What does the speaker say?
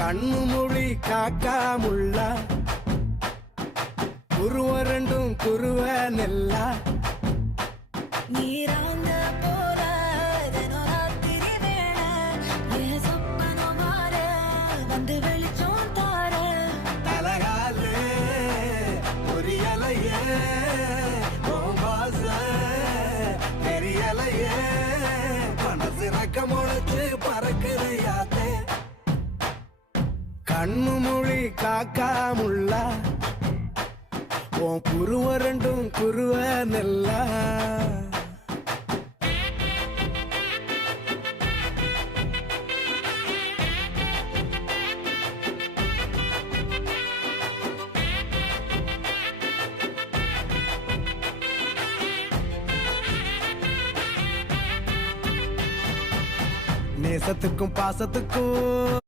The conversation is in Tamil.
கண்ணு மொழி காக்காமுள்ள குருவ ரெண்டும் குருவ நெல்லா நீராங்க போல தினராத்திரி வேளை என் சொப்பனம் மாற வந்து வெளிச்சம் தார தலகாலே பொரியலையே ஓம்பாச தெரியலையே மனசு ரக்க முளைச்சு பறக்குறையாத்தே கண்ணு மொழி காக்காமுள்ள உன் குருவ ரெண்டும் குருவ நெல்லா நேசத்துக்கும் பாசத்துக்கும்